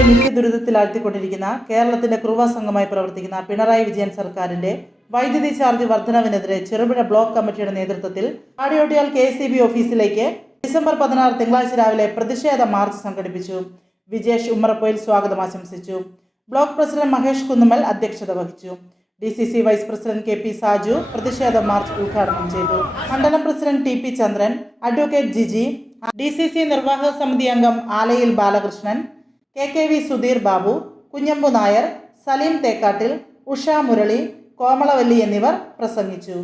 ജനങ്ങളെ നിത്യദുരിതത്തിലാഴ്ത്തിക്കൊണ്ടിരിക്കുന്ന കേരളത്തിന്റെ കുറുവാ സംഘമായി പ്രവർത്തിക്കുന്ന പിണറായി വിജയൻ സർക്കാരിന്റെ വൈദ്യുതി ചാർജ് വർധനവിനെതിരെ ചെറുപുഴ ബ്ലോക്ക് കമ്മിറ്റിയുടെ നേതൃത്വത്തിൽ ആടിയോട്ടിയാൽ KSEB ഓഫീസിലേക്ക് ഡിസംബർ 16 തിങ്കളാഴ്ച രാവിലെ പ്രതിഷേധ മാർച്ച് സംഘടിപ്പിച്ചു. വിജേഷ് ഉമ്മറപ്പൊയിൽ സ്വാഗതം ആശംസിച്ചു. ബ്ലോക്ക് പ്രസിഡന്റ് മഹേഷ് കുന്നുമ്മൽ അധ്യക്ഷത വഹിച്ചു. DCC vice president KP Saju പ്രതിഷേധ മാർച്ച് ഉദ്ഘാടനം ചെയ്തു. മണ്ഡലം president TP Chandran, advocate Jiji, DCC നിർവാഹക സമിതി അംഗം ആലയിൽ ബാലകൃഷ്ണൻ, KKV സുധീർ ബാബു, കുഞ്ഞമ്പു നായർ, സലീം തേക്കാട്ടിൽ, ഉഷ മുരളി, കോമളവല്ലി എന്നിവർ പ്രസംഗിച്ചു.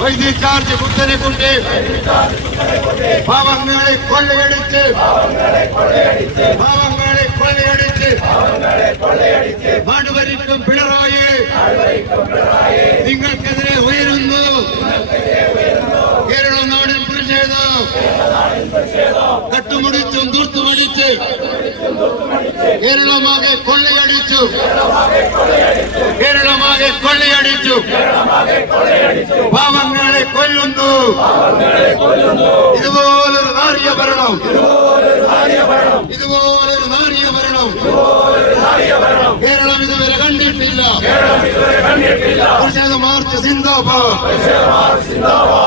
വൈദ്യുതി ചാർജ് കുത്തനെ കൊണ്ട് പാവങ്ങളെ കൊള്ളയടിച്ച് നാടുഭരിക്കും പിണറായി നിങ്ങൾക്കെതിരെ ഉയരുന്നു കേരള നാടിൻ പ്രതിഷേധം. കട്ടുമുടിച്ചും ദൂർത്തുമടിച്ച് കേരളമാകെ കൊള്ളയടിച്ചു. പാവങ്ങളെ കൊല്ലുന്നു. ഇതുപോലൊരു നാറിയ ഭരണം കേരളം ഇതുവരെ കണ്ടിട്ടില്ല. പ്രതിഷേധ മാർച്ച് സിന്ദാബാദ്.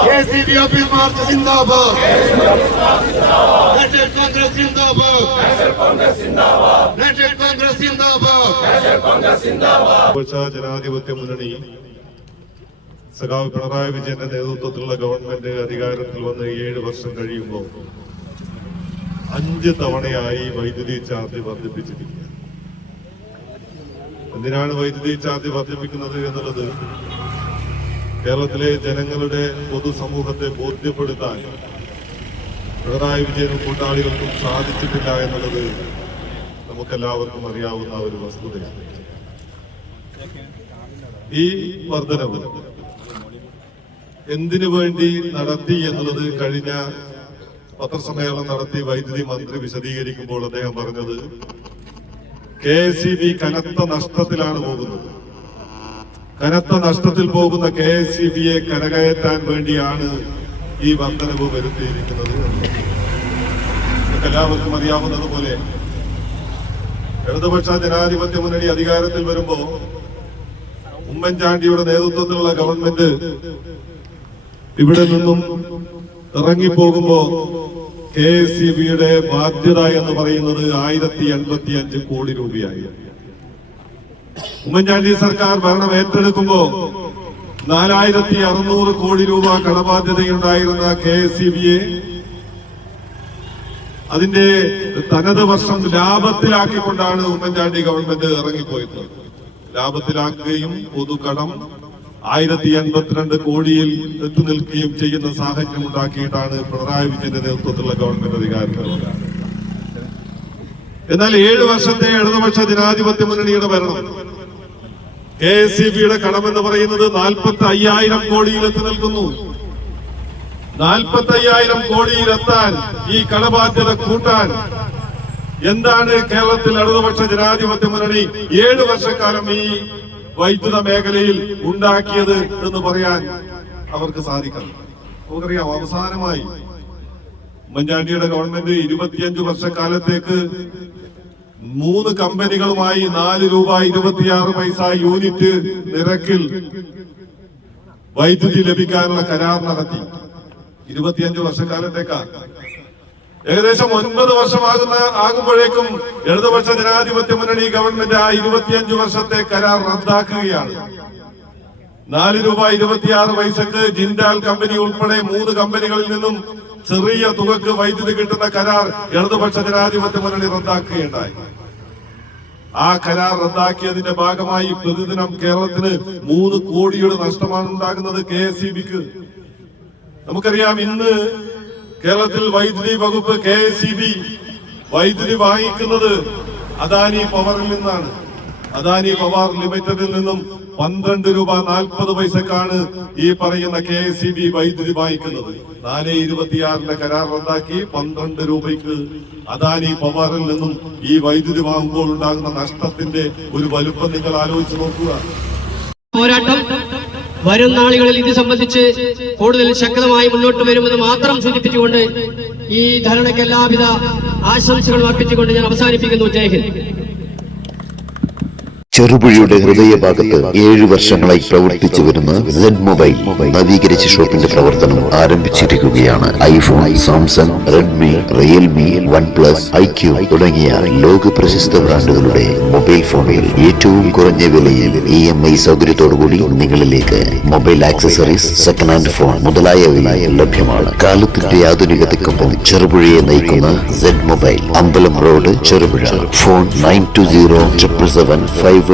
KSEB ഓഫീസ് മാർച്ച് സിന്ദാബാദ്. നാഷണൽ കോൺഗ്രസ് സിന്ദാബാദ്. ജനാധിപത്യ മുന്നണി സഖാവ് പിണറായി വിജയന്റെ നേതൃത്വത്തിലുള്ള ഗവൺമെന്റ് അധികാരത്തിൽ വന്ന് 7 വർഷം കഴിയുമ്പോൾ 5 തവണയായി വൈദ്യുതി ചാർജ് വർദ്ധിപ്പിച്ചിരിക്കുക. എന്തിനാണ് വൈദ്യുതി ചാർജ് വർദ്ധിപ്പിക്കുന്നത് എന്നുള്ളത് കേരളത്തിലെ ജനങ്ങളുടെ പൊതുസമൂഹത്തെ ബോധ്യപ്പെടുത്താൻ പിണറായി വിജയനും കൂട്ടാളികൾക്കും സാധിച്ചിട്ടില്ല എന്നുള്ളത് നമുക്കെല്ലാവർക്കും അറിയാവുന്ന ഒരു വസ്തുതയാണ്. ഈ വർധനവ് എന്തിനു വേണ്ടി നടത്തി എന്നുള്ളത് കഴിഞ്ഞ പത്രസമ്മേളനം നടത്തി വൈദ്യുതി മന്ത്രി വിശദീകരിക്കുമ്പോൾ അദ്ദേഹം പറഞ്ഞത് KSEB കനത്ത നഷ്ടത്തിലാണ് പോകുന്നത്. കനത്ത നഷ്ടത്തിൽ പോകുന്ന KSEBയെ കരകയറ്റാൻ വേണ്ടിയാണ് ഈ വർധനവ് വരുത്തിയിരിക്കുന്നത്. എല്ലാവർക്കും അറിയാവുന്നതുപോലെ ഇടതുപക്ഷ ജനാധിപത്യ മുന്നണി അധികാരത്തിൽ വരുമ്പോ ഉമ്മൻചാണ്ടിയുടെ നേതൃത്വത്തിലുള്ള ഗവൺമെന്റ് ഇവിടെ നിന്നും ഇറങ്ങിപ്പോകുമ്പോ KSEBയുടെ ബാധ്യത എന്ന് പറയുന്നത് 1085 കോടി രൂപയായി. ഉമ്മൻചാണ്ടി സർക്കാർ ഭരണം ഏറ്റെടുക്കുമ്പോ 4600 കോടി രൂപ കടബാധ്യതയുണ്ടായിരുന്ന KSEBയെ അതിന്റെ തനത് വർഷം ലാഭത്തിലാക്കിക്കൊണ്ടാണ് ഉമ്മൻചാണ്ടി ഗവൺമെന്റ് ഇറങ്ങിപ്പോയത്. ലാഭത്തിലാക്കുകയും പൊതുകടം 1082 കോടിയിൽ എത്തി നിൽക്കുകയും ചെയ്യുന്ന സാഹചര്യം ഉണ്ടാക്കിയിട്ടാണ് പിണറായി വിജയന്റെ നേതൃത്വത്തിലുള്ള ഗവൺമെന്റ് അധികാരത്തിൽ. എന്നാൽ 7 വർഷത്തെ ഇടതുപക്ഷ ജനാധിപത്യ മുന്നണിയുടെ ഭരണം KSEBയുടെ കടമെന്ന് പറയുന്നത് 45,000 കോടിയിൽ എത്തി നിൽക്കുന്നു. 45,000 കോടിയിലെത്താൻ ഈ കടബാധ്യത കൂട്ടാൻ എന്താണ് കേരളത്തിൽ ഇടതുപക്ഷ ജനാധിപത്യ മുന്നണി 7 വർഷക്കാലം ഈ വൈദ്യുത മേഖലയിൽ ഉണ്ടാക്കിയത് എന്ന് പറയാൻ അവർക്ക് സാധിക്കണം. നമുക്കറിയാം, അവസാനമായി ഉമ്മൻചാണ്ടിയുടെ ഗവൺമെന്റ് 25 വർഷക്കാലത്തേക്ക് 3 കമ്പനികളുമായി 4 രൂപ 26 പൈസ യൂണിറ്റ് നിരക്കിൽ വൈദ്യുതി ലഭിക്കാനുള്ള കരാർ നടത്തി. 25 വർഷക്കാലത്തേക്കാണ്. ഏകദേശം 9 ആകുമ്പോഴേക്കും ഇടതുപക്ഷ ജനാധിപത്യ മുന്നണി ഗവൺമെന്റ് ആ 25 വർഷത്തെ കരാർ റദ്ദാക്കുകയാണ്. 4 രൂപ 26 പൈസക്ക് ജിൻഡാൽ കമ്പനി ഉൾപ്പെടെ 3 കമ്പനികളിൽ നിന്നും ചെറിയ തുകക്ക് വൈദ്യുതി കിട്ടുന്ന കരാർ ഇടതുപക്ഷ ജനാധിപത്യ മുന്നണി റദ്ദാക്കുകയുണ്ടായി. ആ കരാർ റദ്ദാക്കിയതിന്റെ ഭാഗമായി പ്രതിദിനം കേരളത്തിന് 3 കോടിയുടെ നഷ്ടമാണ് ഉണ്ടാകുന്നത് KSEBക്ക്. നമുക്കറിയാം, ഇന്ന് കേരളത്തിൽ വൈദ്യുതി വകുപ്പ് KSEB വൈദ്യുതി വാങ്ങിക്കുന്നത് അദാനി പവറിൽ നിന്നാണ്. അദാനി പവർ ലിമിറ്റഡിൽ നിന്നും 12 രൂപ 40 പൈസക്കാണ് ഈ പറയുന്ന KSEB വൈദ്യുതി വാങ്ങിക്കുന്നത്. 4.26 കരാർ റദ്ദാക്കി 12 രൂപയ്ക്ക് അദാനി പവറിൽ നിന്നും ഈ വൈദ്യുതി വാങ്ങുമ്പോൾ ഉണ്ടാകുന്ന നഷ്ടത്തിന്റെ ഒരു വലുപ്പം നിങ്ങൾ ആലോചിച്ച് നോക്കുക. പോരാട്ടം വരും നാളുകളിൽ ഇത് സംബന്ധിച്ച് കൂടുതൽ ശക്തമായി മുന്നോട്ട് വരുമെന്ന് മാത്രം സൂചിപ്പിച്ചുകൊണ്ട് ഈ ധരണയ്ക്ക് എല്ലാവിധ ആശംസകളും അർപ്പിച്ചുകൊണ്ട് ഞാൻ അവസാനിപ്പിക്കുന്നു. ജയ് ഹിന്ദ്. ചെറുപുഴയുടെ ഹൃദയഭാഗത്ത് 7 വർഷങ്ങളായി പ്രവർത്തിച്ചു വരുന്ന സെഡ് മൊബൈൽ നവീകരിച്ച ഷോപ്പിന്റെ പ്രവർത്തനം ആരംഭിച്ചിരിക്കുകയാണ്. IPhone, Samsung, Redmi, Realme, OnePlus, IQ തുടങ്ങിയ ലോക പ്രശസ്ത ബ്രാൻഡുകളുടെ മൊബൈൽ ഫോണുകൾ ഏറ്റവും കുറഞ്ഞ വിലയിൽ EMI സൗകര്യത്തോടുകൂടി നിങ്ങളിലേക്ക്. Mobile accessories, second hand phone മുതലായവ ലഭ്യമാണ്. കാലത്തിന്റെ ആധുനികതയ്ക്കൊപ്പം ചെറുപുഴയെ നയിക്കുന്ന സെഡ് മൊബൈൽ, അമ്പലം റോഡ്, ചെറുപുഴ. ഫോൺ 92077577.